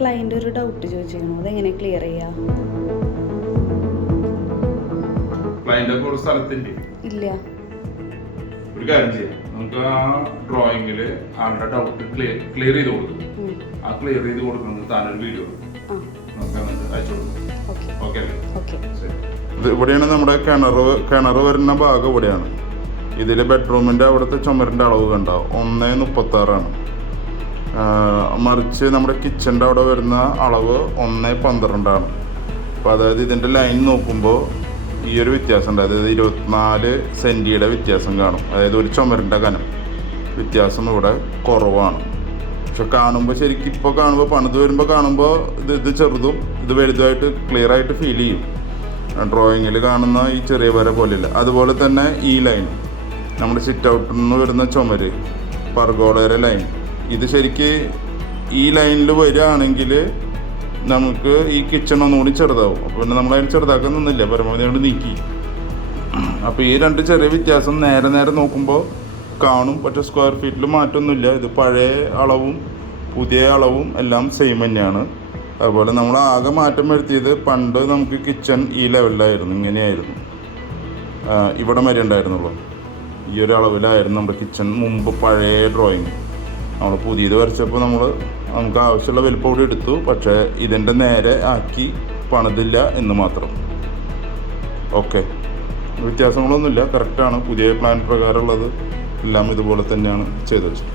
Client ഒരു doubt ചോദിച്ചിരുന്നു, അതെങ്ങനെ ക്ലിയർ ചെയ്യാം? ഇല്ല. ഒരു കാര്യം ചെയ്യാം, നമുക്ക് ആ ഡ്രോയിങ്ങിൽ ആളുടെ ഡൗട്ട് ക്ലിയർ ചെയ്ത് കൊടുക്കും. ആ ക്ലിയർ ചെയ്ത് കൊടുക്കുന്നത് താനൊരു വീഡിയോ നമുക്ക് അയച്ചു കൊടുക്കും. ഓക്കെ അല്ലേ? ഇത് ഇവിടെയാണ് നമ്മുടെ കിണർ വരുന്ന ഭാഗം ഇവിടെയാണ്. ഇതിൽ ബെഡ്റൂമിൻ്റെ അവിടുത്തെ ചുമരിൻ്റെ അളവ് കണ്ടാവും 1.36. മറിച്ച് നമ്മുടെ കിച്ചൻ്റെ അവിടെ വരുന്ന അളവ് 1.12. അപ്പോൾ അതായത് ഇതിൻ്റെ ലൈൻ നോക്കുമ്പോൾ ഈ ഒരു വ്യത്യാസം ഉണ്ട്. അതായത് 24 സെൻറ്റിയുടെ വ്യത്യാസം കാണും. അതായത് ഒരു ചുമരിൻ്റെ കനം വ്യത്യാസം ഇവിടെ കുറവാണ്. പക്ഷെ കാണുമ്പോൾ ശരിക്കും ഇപ്പോൾ കാണുമ്പോൾ പണിത് വരുമ്പോൾ കാണുമ്പോൾ ഇത് ചെറുതും ഇത് വലുതുമായിട്ട് ക്ലിയർ ആയിട്ട് ഫീൽ ചെയ്യും. ഡ്രോയിങ്ങിൽ കാണുന്ന ഈ ചെറിയ വര പോലെയില്ല. അതുപോലെ തന്നെ ഈ ലൈൻ നമ്മുടെ സിറ്റ് ഔട്ടിൽ നിന്ന് വരുന്ന ചുമര് പർഗോളയുടെ ലൈൻ, ഇത് ശരിക്ക് ഈ ലൈനിൽ വരികയാണെങ്കിൽ നമുക്ക് ഈ കിച്ചൺ ഒന്നുകൂടി ചെറുതാവും. അപ്പോൾ പിന്നെ നമ്മളതിന് ചെറുതാക്കാൻ നിന്നില്ല, പരമാവധി കൊണ്ട് നീക്കി. അപ്പോൾ ഈ രണ്ട് ചെറിയ വ്യത്യാസം നേരെ നോക്കുമ്പോൾ കാണും. പക്ഷേ സ്ക്വയർ ഫീറ്റിൽ മാറ്റമൊന്നുമില്ല. ഇത് പഴയ അളവും പുതിയ അളവും എല്ലാം സെയിം തന്നെയാണ്. അതുപോലെ നമ്മൾ ആകെ മാറ്റം വരുത്തിയത് പണ്ട് നമുക്ക് കിച്ചൺ ഈ ലെവലിലായിരുന്നു, ഇങ്ങനെയായിരുന്നു, ഇവിടെ വരെ ഉണ്ടായിരുന്നുള്ളൂ. ഈ ഒരു അളവിലായിരുന്നു നമ്മുടെ കിച്ചൺ മുമ്പ് പഴയ ഡ്രോയിങ്. നമ്മൾ പുതിയത് വരച്ചപ്പോൾ നമുക്ക് ആവശ്യമുള്ള വലിപ്പം കൂടി എടുത്തു, പക്ഷേ ഇതിൻ്റെ നേരെ ആക്കി പണിതില്ല എന്ന് മാത്രം. ഓക്കെ, വ്യത്യാസങ്ങളൊന്നുമില്ല, കറക്റ്റാണ്. പുതിയ പ്ലാൻ പ്രകാരമുള്ളത് എല്ലാം ഇതുപോലെ തന്നെയാണ് ചെയ്തു വെച്ചത്.